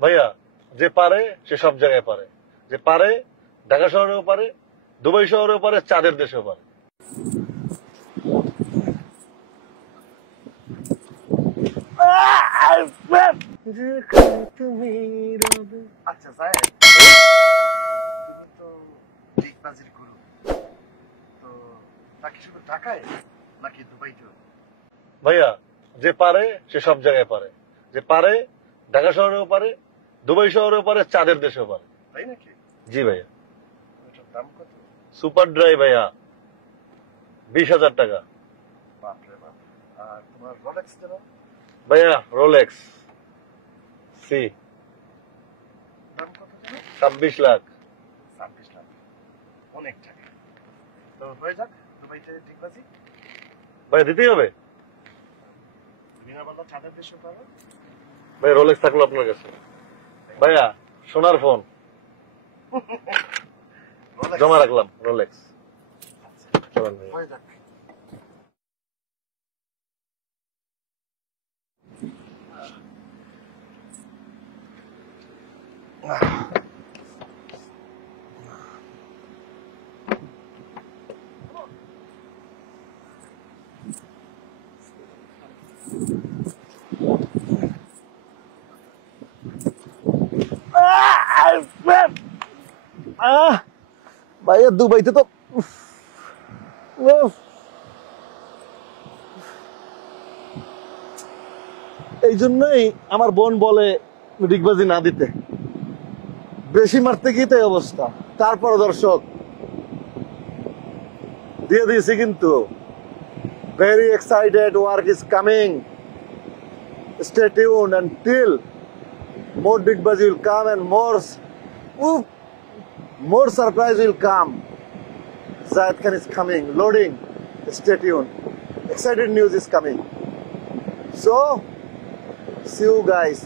ভাইয়া যে পারে সে সব জায়গায় পারে, যে পারে ঢাকা শহরেও পারে, দুবাই শহরেও পারে, চাঁদের দেশেও পারে। আচ্ছা সাহেব, তুমি তো ডিগবাজির গুরু, তো তাকে শুধু ঢাকায় নাকি দুবাইতেও? ভাইয়া যে পারে সে সব জায়গায় পারে, যে পারে ঢাকা শহরেও পারে, দুবাই শহরেও পারে, চাঁদের দেশেও পারে। তাই নাকি? জি ভাইয়া। এটার দাম কত? সুপার ড্রাই ভাইয়া 20,000 টাকা। বাপরে বাপ। আর তোমার রোলেক্স দেব? ভাইয়া রোলেক্স সি দাম কত দেব? 26 লাখ। 26 লাখ, অনেক টাকা। তো হয়ে যাক দুবাইতে ডিগবাজি। ভাইয়া দিতেই হবে। দিনের বেলা চাঁদের দেশে পারো। ভাই রোলেক্স থাকলো আপনার কাছে। ভাইয়া সোনার ফোন জমা রাখলাম, রোলেক্স। চলেন ভাইয়া। হয়ে যাক। ভাইয়া দুবাইতে তো এই জন্যই আমার বোন বলে ডিগবাজি না দিতে, বেশি মারতে গিয়ে তো এই অবস্থা। তারপর দর্শক দিয়ে দিয়েছি কিন্তু। Very excited, work is coming, stay tuned until more digbazi will come and more surprise will come. Zayed Khan is coming, loading, stay tuned, excited news is coming, so see you guys.